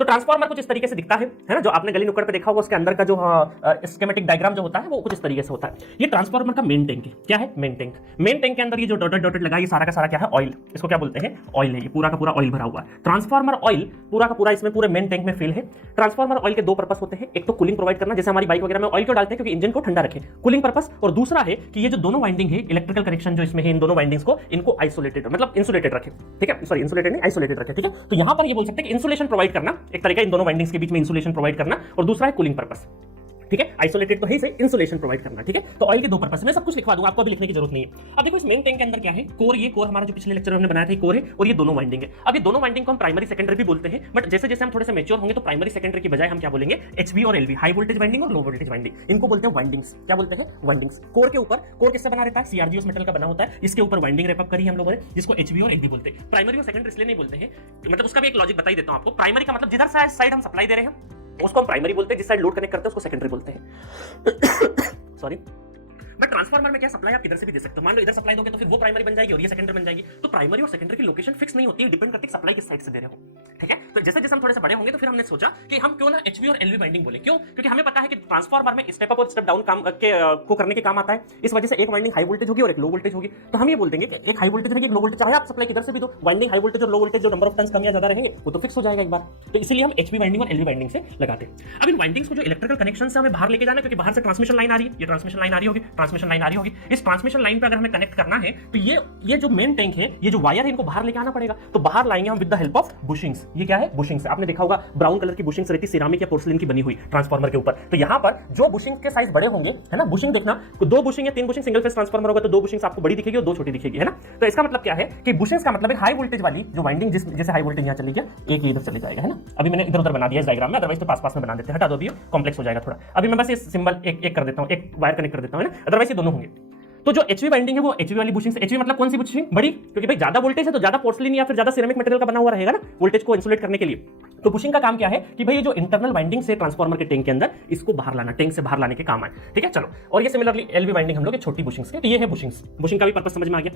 तो ट्रांसफार्मर कुछ इस तरीके से दिखता है ना, जो आपने गली नुक्कड़ पे देखा होगा, उसके अंदर का जो स्कीमेटिक डायग्राम जो होता है वो कुछ इस तरीके से होता है। ये ट्रांसफार्मर का मेन टैंक है। क्या है? Main tank. मेन टैंक के अंदर ये जो डॉटेड डॉटेड लगा, ये सारा का सारा क्या है? ऑयल। इसको क्या बोलते हैं? ऑयल है। ये पूरा का पूरा ऑयल भरा हुआ है। ट्रांसफार्मर ऑयल पूरा का पूरा इसमें पूरे मेन टैंक में फिल है। ट्रांसफार्मर ऑयल के दो पर्पस होते हैं, एक तो कूलिंग प्रोवाइड करना, जैसे हमारी बाइक वगैरह में ऑयल क्यों डालते हैं? क्योंकि इंजन को ठंडा रखे, कूलिंग पर्पस। और दूसरा है कि ये जो दोनों वाइंडिंग है, इलेक्ट्रिकल कनेक्शन जो इसमें है, इन दोनों वाइंडिंग्स को इनको आइसोलेटेड मतलब इंसुलेटेड रखे, ठीक है? सॉरी, इंसुलेटेड नहीं, आइसोलेटेड रखे, ठीक है? तो यहां पर ये बोल सकते हैं कि इंसुलेशन प्रोवाइड करना एक तरीका, इन दोनों वाइंडिंग्स के बीच में इंसुलेशन प्रोवाइड करना, और दूसरा है कूलिंग पर्पस, ठीक है? आइसोलेटेड तो है, इसे इंसुलेशन प्रोवाइड करना, ठीक है? तो ऑयल के दो पर्पस, मैं सब कुछ लिखवा दूंगा, आपको अभी लिखने की जरूरत नहीं है। अब देखो इस मेन टैंक के अंदर क्या है? कोर। ये कोर हमारा जो पिछले लेक्चर में हमने बनाया था, कोर है, और ये दोनों वाइंडिंग है। अब ये दोनों वाइंडिंग को हम प्राइमरी सेकेंडरी भी बोलते हैं, बट जैसे जैसे हम थोड़े से मैच्योर होंगे तो प्राइमरी सेकेंडरी की बजाय हम क्या बोलेंगे? एचवी और एलवी, हाई वोल्टेज वाइंडिंग और लो वोल्टेज वाइंडिंग, इनको बोलते हैं वाइंडिंग्स। क्या बोलते हैं? वाइंडिंग्स। कोर के ऊपर, कोर किससे बना रहता है? सीआरजीओस मेटल का बना होता है, इसके ऊपर वाइंडिंग रैप अप करी हम लोगों ने, जिसको एचवी और एलवी बोलते हैं। प्राइमरी और सेकेंडरी इसलिए नहीं बोलते हैं, मतलब उसका भी एक लॉजिक बता ही देता हूं आपको। प्राइमरी का मतलब जिधर साइड हम सप्लाई दे रहे हैं उसको हम प्राइमरी बोलते हैं, जिस साइड लोड कनेक्ट करते हैं उसको सेकेंडरी बोलते हैं। सॉरी। बट ट्रांसफार्मर में क्या, सप्लाई आप किधर से भी दे सकते हो। मान लो इधर सप्लाई दोगे तो फिर वो प्राइमरी बन जाएगी और ये सेकेंडरी बन जाएगी। तो प्राइमरी और सेकेंडरी की लोकेशन फिक्स नहीं होती, डिपेंड करती है सप्लाई किस साइड से दे रहे हो, ठीक है? तो जैसे जैसे हम थोड़े से बड़े होंगे तो फिर हमने सोचा कि हम क्यों ना एचवी और एलवी वाइंडिंग बोले। क्यों? क्योंकि हमें पता है कि ट्रांसफार्मर में स्टेप अप और स्टेप डाउन काम को करने के काम आता है। इस वजह से एक वाइंडिंग हाई वोल्टेज होगी और एक लो वोल्टेज होगी। तो हम ये बोल देंगे कि एक हाई वोल्टेज रहेगी, एक लो वोल्टेज, चाहे आप सप्लाई किधर से भी दो, वाइंडिंग हाई वोल्टेज और लो वोल्टेज जो नंबर ऑफ टर्न्स कम या ज्यादा रहेंगे वो तो फिक्स हो जाएगा एक बार। तो इसलिए हम एचवी वाइंडिंग और एलवी वाइंडिंग से लगाते हैं। अब इन वाइंडिंग्स को जो इलेक्ट्रिकल कनेक्शन से हमें बाहर लेके जाना है, क्योंकि बाहर से ट्रांसमिशन लाइन आ रही है, ये ट्रांसमिशन लाइन आ रही होगी, ट्रांसमिशन लाइन आ रही होगी। इस ट्रांसमिशन लाइन पे अगर हमें कनेक्ट करना है तो ये जो मेन टैंक है, ये जो वायर है, इनको बाहर लेके आना पड़ेगा। तो बाहर लाएंगे हम with the help of bushings. ये क्या है? बुशिंग्स। आपने देखा होगा ब्राउन कलर की बुशिंग्स रहती, सिरामिक या पोर्सिलिन की बनी हुई ट्रांसफार्मर के ऊपर। तो यहां पर जो बुशिंग के साइज बड़े होंगे, है ना, बुशिंग देखना, तो दो बुशिंग या तीन बुशिंग सिंगल फेज ट्रांसफार्मर होगा तो दो बुशिंग्स आपको बड़ी दिखेगी और दो छोटी दिखेगी, है ना? तो इसका मतलब क्या है कि बुशिंग्स का मतलब एक हाई वोल्टेज वाली जो वाइंडिंग, जैसे हाई वोल्टेज यहां चली गया, एक इधर चले जाएगा, है ना? अभी मैंने इधर उधर बना दिया इस डायग्राम में, अदरवाइज तो पास पास में बना देते हैं, हटा दो, अभी कॉम्प्लेक्स हो जाएगा थोड़ा। अभी मैं बस ये सिंबल एक कर देता हूं, एक वायर कनेक्ट कर देता हूं, है ना? अदरवाइज ये दोनों होंगे। तो जो एचवी वाइंडिंग है वो एचवी वाली बुशिंग से, एचवी मतलब कौन सी बुशिंग? बड़ी, क्योंकि भाई ज्यादा वोल्टेज है तो ज्यादा पोर्सिलिन या फिर ज्यादा सिरेमिक मटेरियल का बना हुआ रहेगा ना, वोल्टेज को इंसुलेट करने के लिए। तो बुशिंग का काम क्या है कि भाई ये जो इंटरनल वाइंडिंग से ट्रांसफार्मर के टैंक के अंदर, इसको बाहर लाना, टैंक से बाहर लाने के काम आए, ठीक है? चलो, और ये सिमिलरली एलवी वाइंडिंग हम लोग छोटी बुशिंग्स के, तो ये है बुशिंग्स। बुशिंग का भी पर्पस समझ में आ गया।